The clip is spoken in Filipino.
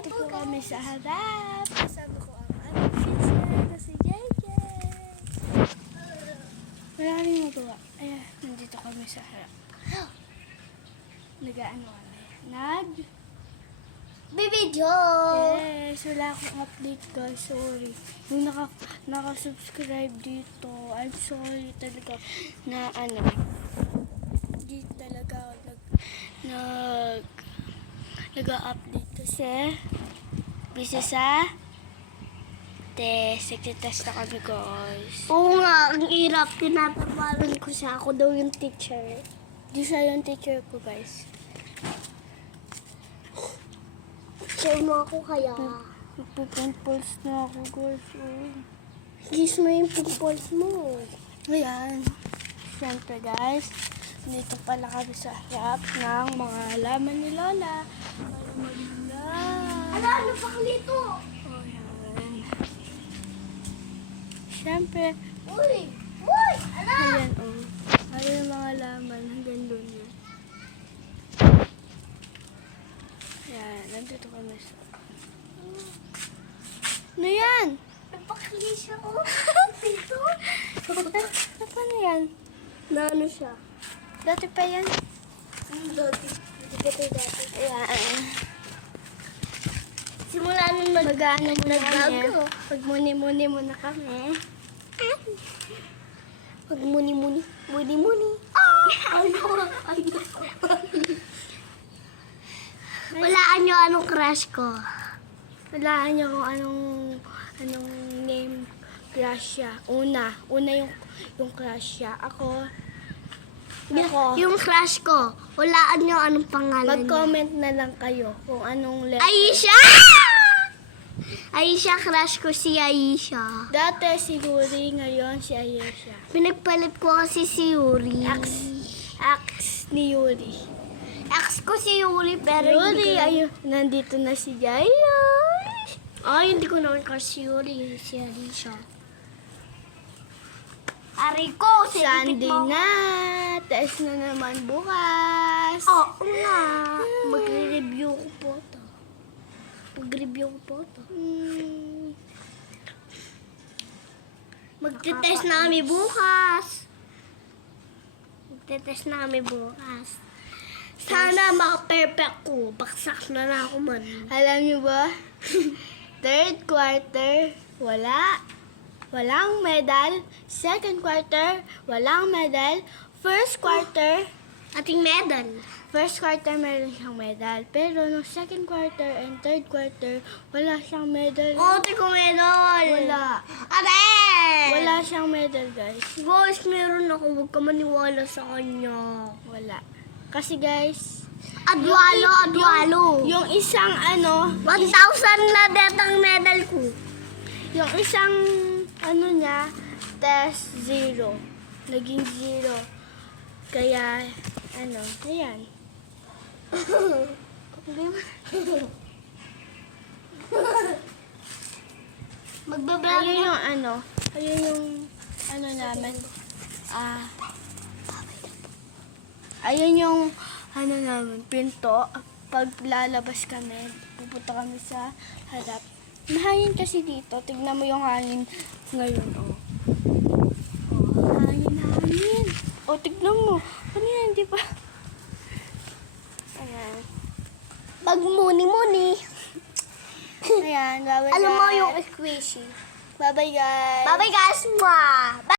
Nandito po kami sa harap. Kasama ko ang aming teacher na si JJ. Wala rin magawa. Ayan, nandito kami sa harap. Nag-ano kami? Bibidyo! Yes, wala akong update guys. Sorry. Yung naka-subscribe dito. I'm sorry talaga na di talaga ako nag-update kasi bisa sa test. Nagtitest na kami guys. Oo nga, ang hirap. Tinatapalan ko siya. Ako daw yung teacher. Di siya yung teacher ko guys. Teacher mo ako kaya. Nagpupimples na ako guys. Oh. Gis mo yung pimples mo. Ayan. Siyempre guys, dito pala kami sa harap ng mga halaman ni Lola. Para mag-vlog. Ano pa dito? Oh, yan. Siyempre, Uy! Uy! ayan oh. Ayan yung mga halaman. Hanggang doon yun. Ayan, nandito kami sa... Ano yan? Nagpaklis ako. Dito? Paano yan? Na ano siya? Dati pa yan. Dati. Hindi ka tayo dati. Ayan. Simula nung Mag-ano muna kami. nagbago. Pag-muni-muni muna kami. Pag muni-muni. Muni-muni. Walaan nyo anong crush ko. Walaan niyo kung anong name crush siya. Una yung crush siya. Ako. Yung crush ko. Walaan nyo anong pangalan niya. Mag-comment na lang kayo kung anong letter. Aisha! Aisha, crush ko si Aisha. Dati si Yuri, ngayon si Ayesha. Pinagpalit ko kasi si Yuri. Ax ni Yuri. Ex ko si Yuri, pero Yuri, hindi ko... ayun, nandito na si Jaya. Ay, hindi ko naman kasi si Yuri, si Aisha. Aray ko, Sunday na. Test na naman bukas. Oo nga. Magre-review ko po ito. Mag-review ko po ito. Magte-test na kami bukas. Magte-test na kami bukas. Sana maka-perfect ko. Baksak na ako man. Alam niyo ba? Third quarter, walang medal. Second quarter, walang medal. First quarter, First quarter meron siyang medal. Pero no second quarter and third quarter, wala siyang medal. Ote ko medal. Wala. Abe! Wala siyang medal, guys. Guys, meron ako. Huwag ka maniwala sa kanya. Wala. Kasi guys, Adwalo. yung isang 1,000 na detang medal ko. yung isang niya, test 0. Naging 0. Kaya, ayan. Magbablog Ayun mo. yung namin. Ayun yung namin, pinto. Pag lalabas kami, pupunta kami sa harap. Mahangin kasi dito. Tignan mo yung hangin ngayon, oh. Oh, hangin. Oh, tignan mo. Ano yan, di ba? Ayan. Pag muni-muni. Ayan, bye-bye Alam mo guys. yung squishy. Bye-bye guys. Bye-bye guys. Mwah!